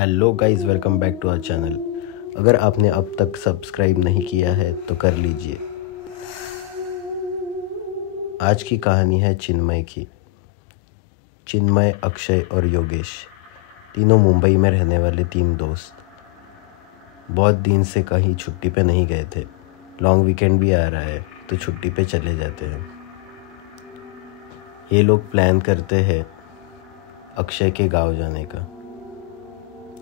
Hello guys, welcome back to our channel. अगर आपने अब तक सब्सक्राइब नहीं किया है तो कर लीजिए। आज की कहानी है चिन्मय की। चिन्मय, अक्षय और योगेश तीनों मुंबई में रहने वाले 3 दोस्त बहुत दिन से कहीं छुट्टी पे नहीं गए थे। लॉन्ग वीकेंड भी आ रहा है तो छुट्टी पे चले जाते हैं। ये लोग प्लान करते हैं अक्षय के गांव जाने का।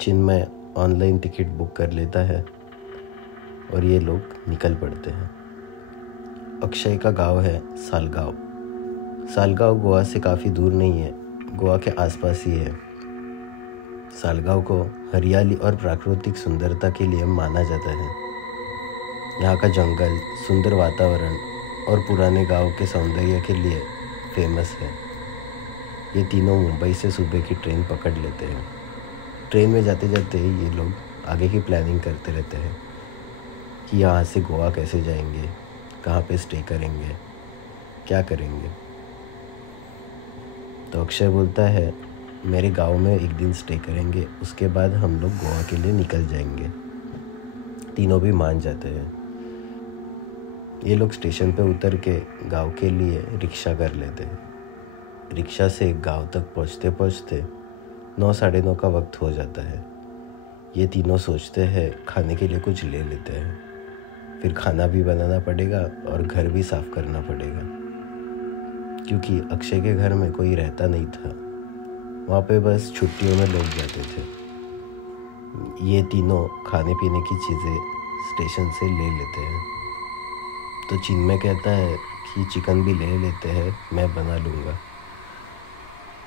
चिन्मय ऑनलाइन टिकट बुक कर लेता है और ये लोग निकल पड़ते हैं। अक्षय का गांव है सालगांव। सालगांव गोवा से काफ़ी दूर नहीं है, गोवा के आसपास ही है। सालगांव को हरियाली और प्राकृतिक सुंदरता के लिए माना जाता है। यहाँ का जंगल, सुंदर वातावरण और पुराने गांव के सौंदर्य के लिए फेमस है। ये तीनों मुंबई से सुबह की ट्रेन पकड़ लेते हैं। ट्रेन में जाते जाते ये लोग आगे की प्लानिंग करते रहते हैं कि यहाँ से गोवा कैसे जाएंगे, कहाँ पे स्टे करेंगे, क्या करेंगे। तो अक्षय बोलता है, मेरे गांव में एक दिन स्टे करेंगे, उसके बाद हम लोग गोवा के लिए निकल जाएंगे। तीनों भी मान जाते हैं। ये लोग स्टेशन पे उतर के गांव के लिए रिक्शा कर लेते हैं। रिक्शा से गांव तक पहुँचते पहुँचते 9 साढ़े 9 का वक्त हो जाता है। ये तीनों सोचते हैं खाने के लिए कुछ ले लेते हैं। फिर खाना भी बनाना पड़ेगा और घर भी साफ़ करना पड़ेगा, क्योंकि अक्षय के घर में कोई रहता नहीं था। वहाँ पे बस छुट्टियों में लोग जाते थे। ये तीनों खाने पीने की चीज़ें स्टेशन से ले लेते हैं। तो चिन्मय कहता है कि चिकन भी ले लेते हैं, मैं बना लूँगा।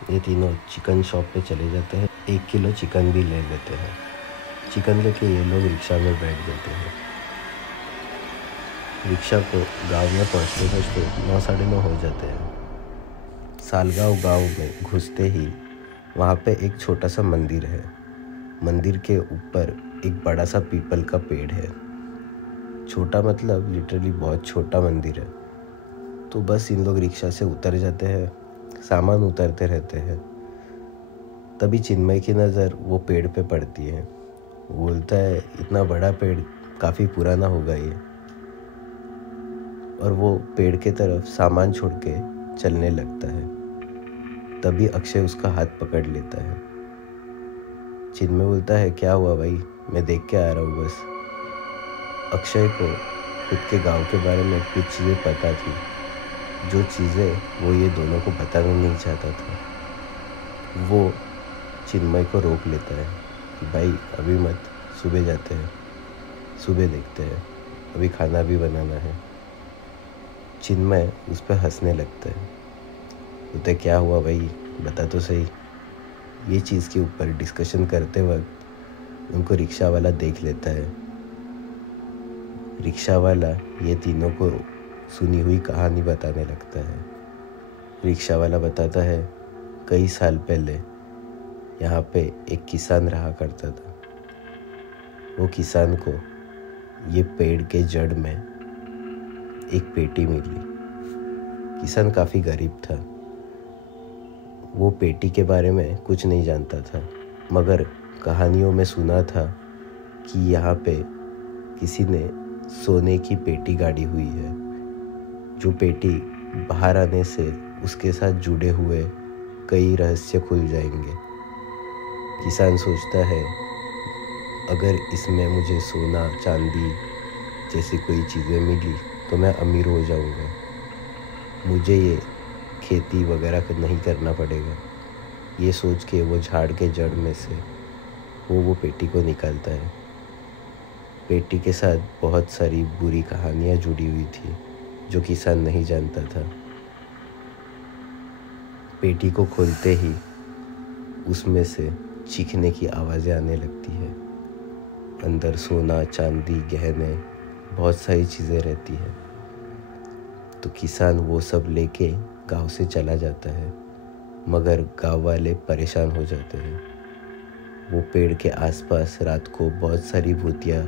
ये तीनों चिकन शॉप पे चले जाते हैं। 1 किलो चिकन भी ले लेते हैं। चिकन लेके ये लोग रिक्शा में बैठ जाते हैं। रिक्शा को गांव में पहुँचते पहुँचते 9 साढ़े 9 हो जाते हैं। सालगांव गांव में घुसते ही वहाँ पे एक छोटा सा मंदिर है। मंदिर के ऊपर एक बड़ा सा पीपल का पेड़ है। छोटा मतलब लिटरली बहुत छोटा मंदिर है। तो बस इन लोग रिक्शा से उतर जाते हैं, सामान उतरते रहते हैं। तभी चिन्मय की नज़र वो पेड़ पे पड़ती है। वो बोलता है, इतना बड़ा पेड़, काफ़ी पुराना होगा ये। और वो पेड़ के तरफ सामान छोड़ के चलने लगता है। तभी अक्षय उसका हाथ पकड़ लेता है। चिन्मय बोलता है, क्या हुआ भाई, मैं देख के आ रहा हूँ बस। अक्षय को खुद के गांव के बारे में कुछ चीज़ें पता थी, जो चीज़ें वो ये दोनों को बताना नहीं चाहता था। वो चिन्मय को रोक लेता है कि भाई अभी मत, सुबह जाते हैं, सुबह देखते हैं, अभी खाना भी बनाना है। चिन्मय उस पर हंसने लगता है। बोलते, क्या हुआ भाई, बता तो सही। ये चीज़ के ऊपर डिस्कशन करते वक्त उनको रिक्शा वाला देख लेता है। रिक्शा वाला ये तीनों को सुनी हुई कहानी बताने लगता है। रिक्शा वाला बताता है, कई साल पहले यहाँ पे एक किसान रहा करता था। वो किसान को ये पेड़ के जड़ में एक पेटी मिली। किसान काफ़ी गरीब था। वो पेटी के बारे में कुछ नहीं जानता था, मगर कहानियों में सुना था कि यहाँ पे किसी ने सोने की पेटी गाड़ी हुई है। जो पेटी बाहर आने से उसके साथ जुड़े हुए कई रहस्य खुल जाएंगे। किसान सोचता है, अगर इसमें मुझे सोना चांदी जैसी कोई चीज़ें मिली तो मैं अमीर हो जाऊंगा। मुझे ये खेती वगैरह नहीं करना पड़ेगा। ये सोच के वो झाड़ के जड़ में से वो पेटी को निकालता है। पेटी के साथ बहुत सारी बुरी कहानियाँ जुड़ी हुई थी, जो किसान नहीं जानता था। पेटी को खोलते ही उसमें से चीखने की आवाज़ें आने लगती है। अंदर सोना चांदी गहने बहुत सारी चीज़ें रहती है। तो किसान वो सब लेके गांव से चला जाता है, मगर गांव वाले परेशान हो जाते हैं। वो पेड़ के आसपास रात को बहुत सारी भूतिया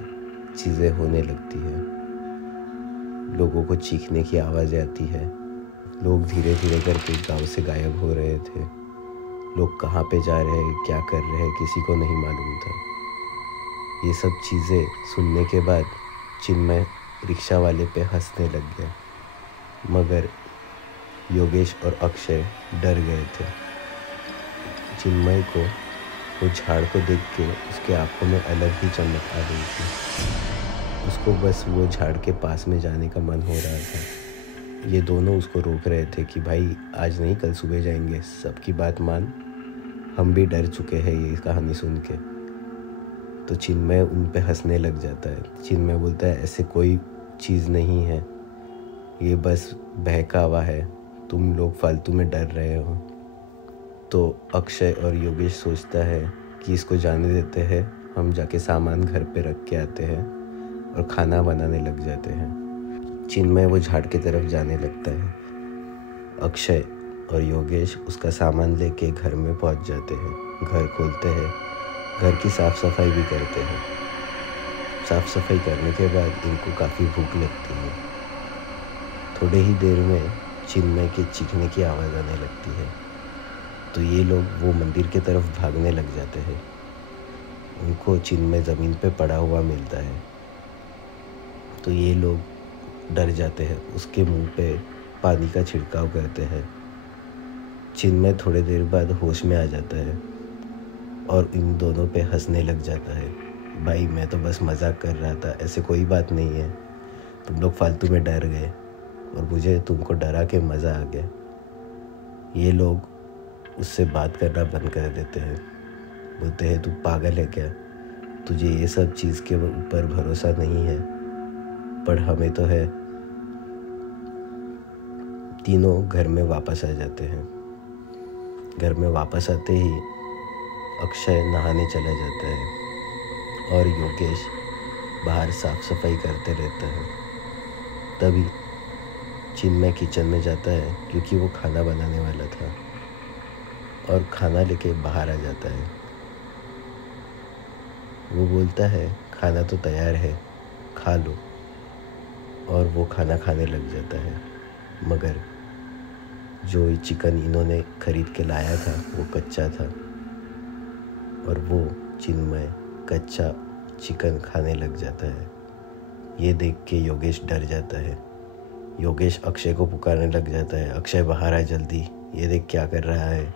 चीज़ें होने लगती है। लोगों को चीखने की आवाज़ें आती है। लोग धीरे धीरे करके गांव से गायब हो रहे थे। लोग कहाँ पे जा रहे हैं, क्या कर रहे हैं, किसी को नहीं मालूम था। ये सब चीज़ें सुनने के बाद चिन्मय रिक्शा वाले पे हंसने लग गया, मगर योगेश और अक्षय डर गए थे। चिन्मय को वो झाड़ को देख के उसके आंखों में अलग ही चमक आ गई थी। उसको बस वो झाड़ के पास में जाने का मन हो रहा था। ये दोनों उसको रोक रहे थे कि भाई आज नहीं, कल सुबह जाएंगे, सबकी बात मान, हम भी डर चुके हैं ये कहानी सुन के। तो चिन्मय उन पे हंसने लग जाता है। चिन्मय बोलता है ऐसे कोई चीज़ नहीं है, ये बस बहकावा है, तुम लोग फालतू में डर रहे हो। तो अक्षय और योगेश सोचता है कि इसको जाने देते हैं, हम जाके सामान घर पे रख के आते हैं और खाना बनाने लग जाते हैं। चिन्मय वो झाड़ की तरफ जाने लगता है। अक्षय और योगेश उसका सामान लेके घर में पहुंच जाते हैं। घर खोलते हैं, घर की साफ़ सफाई भी करते हैं। साफ़ सफाई करने के बाद इनको काफ़ी भूख लगती है। थोड़े ही देर में चिन्मय के चीखने की आवाज़ आने लगती है। तो ये लोग वो मंदिर की तरफ भागने लग जाते हैं। उनको चिन्मय ज़मीन पे पड़ा हुआ मिलता है। तो ये लोग डर जाते हैं, उसके मुंह पे पानी का छिड़काव करते हैं। चिन्मय थोड़ी देर बाद होश में आ जाता है और इन दोनों पे हंसने लग जाता है। भाई मैं तो बस मजाक कर रहा था, ऐसे कोई बात नहीं है, तुम लोग फालतू में डर गए और मुझे तुमको डरा के मज़ा आ गया। ये लोग उससे बात करना बंद कर देते हैं। बोलते हैं तू पागल है क्या, तुझे ये सब चीज़ के ऊपर भरोसा नहीं है, पर हमें तो है। तीनों घर में वापस आ जाते हैं। घर में वापस आते ही अक्षय नहाने चला जाता है और योगेश बाहर साफ सफाई करते रहता है। तभी चिन्मय किचन में जाता है क्योंकि वो खाना बनाने वाला था और खाना लेके बाहर आ जाता है। वो बोलता है खाना तो तैयार है, खा लो, और वो खाना खाने लग जाता है। मगर जो चिकन इन्होंने ख़रीद के लाया था वो कच्चा था और वो चिन्मय कच्चा चिकन खाने लग जाता है। ये देख के योगेश डर जाता है। योगेश अक्षय को पुकारने लग जाता है, अक्षय बाहर आ जल्दी, ये देख क्या कर रहा है।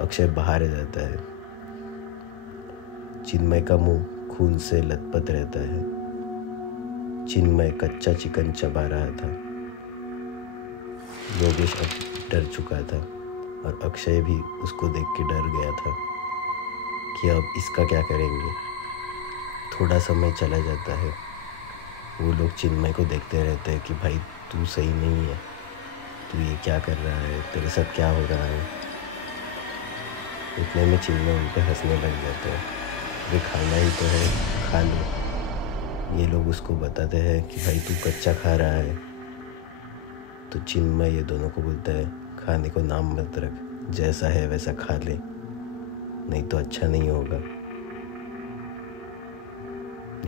अक्षय बाहर आ जाता है। चिन्मय का मुंह खून से लथपथ रहता है। चिन्मय कच्चा चिकन चबा रहा था। योगेश अब डर चुका था और अक्षय भी उसको देख के डर गया था कि अब इसका क्या करेंगे। थोड़ा समय चला जाता है। वो लोग चिन्मय को देखते रहते हैं कि भाई तू सही नहीं है, तू ये क्या कर रहा है, तेरे साथ क्या हो रहा है। इतने में चिन्मय उन पर हंसने लग जाता है। वे खाना ही तो है, खा लो। ये लोग उसको बताते हैं कि भाई तू कच्चा खा रहा है। तो चिन्मय ये दोनों को बोलता है खाने को नाम मत रख, जैसा है वैसा खा ले, नहीं तो अच्छा नहीं होगा।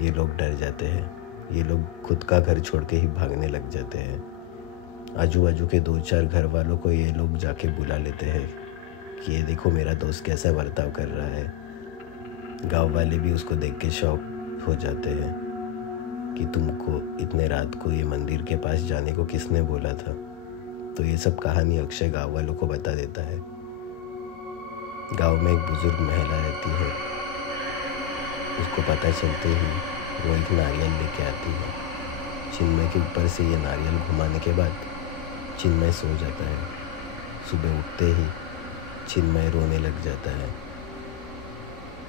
ये लोग डर जाते हैं। ये लोग खुद का घर छोड़ के ही भागने लग जाते हैं। आजू बाजू के 2-4 घर वालों को ये लोग जाके बुला लेते हैं कि ये देखो मेरा दोस्त कैसा बर्ताव कर रहा है। गांव वाले भी उसको देख के शॉक हो जाते हैं कि तुमको इतने रात को ये मंदिर के पास जाने को किसने बोला था। तो ये सब कहानी अक्षय गांव वालों को बता देता है। गांव में एक बुजुर्ग महिला रहती है। उसको पता चलते ही वो एक नारियल लेके आती है। चिन्मय के ऊपर से ये नारियल घुमाने के बाद चिन्मय सो जाता है। सुबह उठते ही चिन्मय रोने लग जाता है।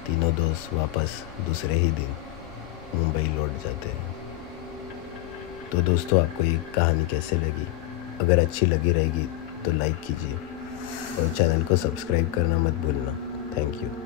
तीनों दोस्त वापस दूसरे ही दिन मुंबई लौट जाते हैं। तो दोस्तों आपको ये कहानी कैसे लगी? अगर अच्छी लगी रहेगी तो लाइक कीजिए और चैनल को सब्सक्राइब करना मत भूलना। Thank you.